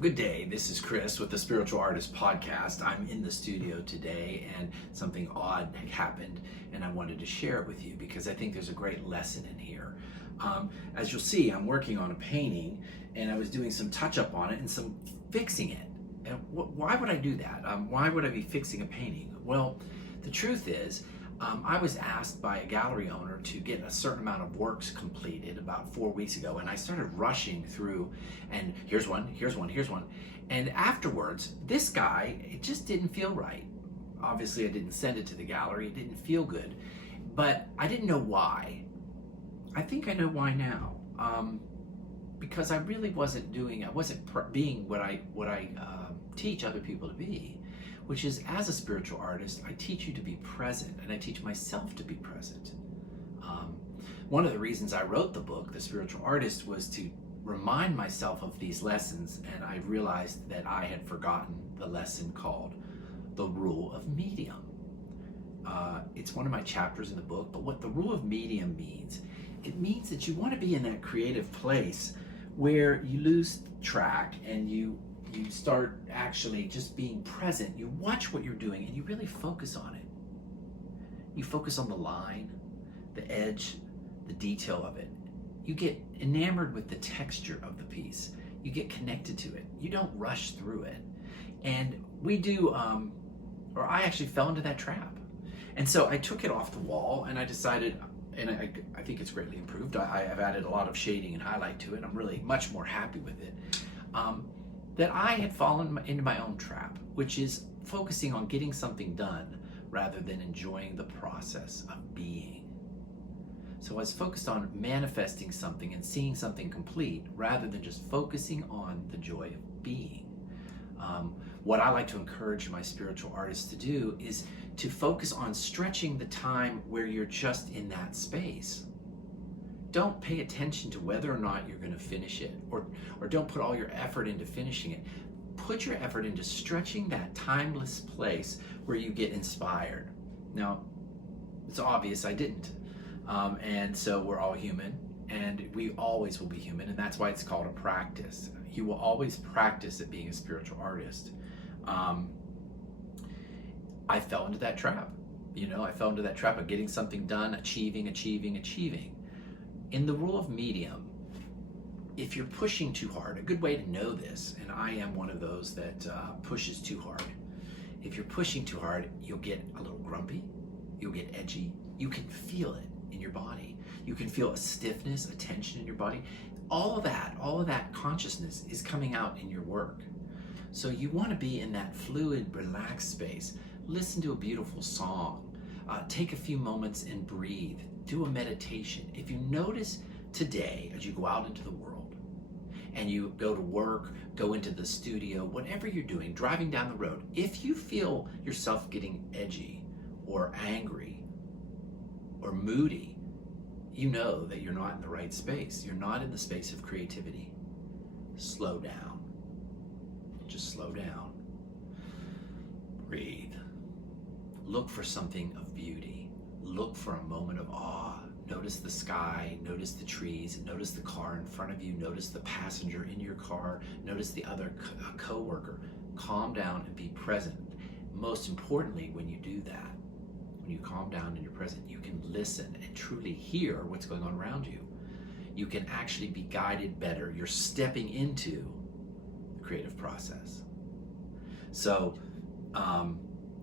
Good day, this is Chris with the Spiritual Artist Podcast. I'm in the studio today and something odd happened and I wanted to share it with you because I think there's a great lesson in here. As you'll see, I'm working on a painting and I was doing some touch up on it and some fixing it. And why would I do that? Why would I be fixing a painting? Well, the truth is, I was asked by a gallery owner to get a certain amount of works completed about 4 weeks ago, and I started rushing through, and here's one. And afterwards, this guy, it just didn't feel right. Obviously, I didn't send it to the gallery, it didn't feel good, but I didn't know why. I think I know why now. Because I really wasn't being what I teach other people to be, which is, as a spiritual artist, I teach you to be present, and I teach myself to be present. One of the reasons I wrote the book, The Spiritual Artist, was to remind myself of these lessons, and I realized that I had forgotten the lesson called the rule of medium. It's one of my chapters in the book, but what the rule of medium means, it means that you want to be in that creative place where you lose track and you start actually just being present. You watch what you're doing and you really focus on it. You focus on the line, the edge, the detail of it. You get enamored with the texture of the piece. You get connected to it. You don't rush through it. And we do, or I actually fell into that trap. And so I took it off the wall and I decided, and I think it's greatly improved. I have added a lot of shading and highlight to it. I'm really much more happy with it. That I had fallen into my own trap, which is focusing on getting something done rather than enjoying the process of being. So I was focused on manifesting something and seeing something complete rather than just focusing on the joy of being. What I like to encourage my spiritual artists to do is to focus on stretching the time where you're just in that space. Don't pay attention to whether or not you're going to finish it, or don't put all your effort into finishing it. Put your effort into stretching that timeless place where you get inspired. Now, it's obvious I didn't. And so we're all human, and we always will be human, and that's why it's called a practice. You will always practice at being a spiritual artist. I fell into that trap. I fell into that trap of getting something done, achieving. In the rule of medium, if you're pushing too hard, a good way to know this, and I am one of those that pushes too hard. If you're pushing too hard, you'll get a little grumpy, you'll get edgy, you can feel it in your body. You can feel a stiffness, a tension in your body. All of that consciousness is coming out in your work. So you want to be in that fluid, relaxed space. Listen to a beautiful song. Take a few moments and breathe. Do a meditation. If you notice today, as you go out into the world and you go to work, go into the studio, whatever you're doing, driving down the road, if you feel yourself getting edgy or angry or moody, you know that you're not in the right space. You're not in the space of creativity. Slow down. Just slow down. Breathe. Look for something of beauty. Look for a moment of awe. Notice the sky, notice the trees, notice the car in front of you, notice the passenger in your car, notice the other co-worker. Calm down and be present. Most importantly, when you do that, when you calm down and you're present, you can listen and truly hear what's going on around you. You can actually be guided better. You're stepping into the creative process. So,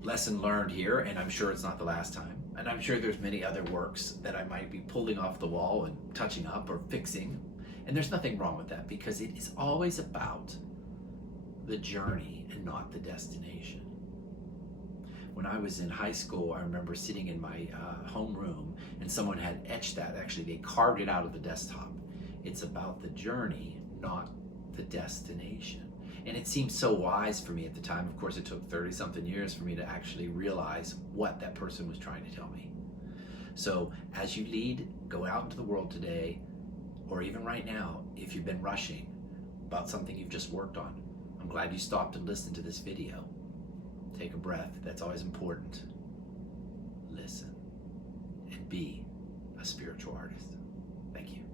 lesson learned here, and I'm sure it's not the last time. And I'm sure there's many other works that I might be pulling off the wall and touching up or fixing. And there's nothing wrong with that, because it is always about the journey and not the destination. When I was in high school, I remember sitting in my homeroom and someone had etched that. Actually, they carved it out of the desktop. It's about the journey, not the destination. And it seemed so wise for me at the time. Of course, it took 30-something years for me to actually realize what that person was trying to tell me. So as you lead, go out into the world today, or even right now, if you've been rushing about something you've just worked on, I'm glad you stopped and listened to this video. Take a breath. That's always important. Listen and be a spiritual artist. Thank you.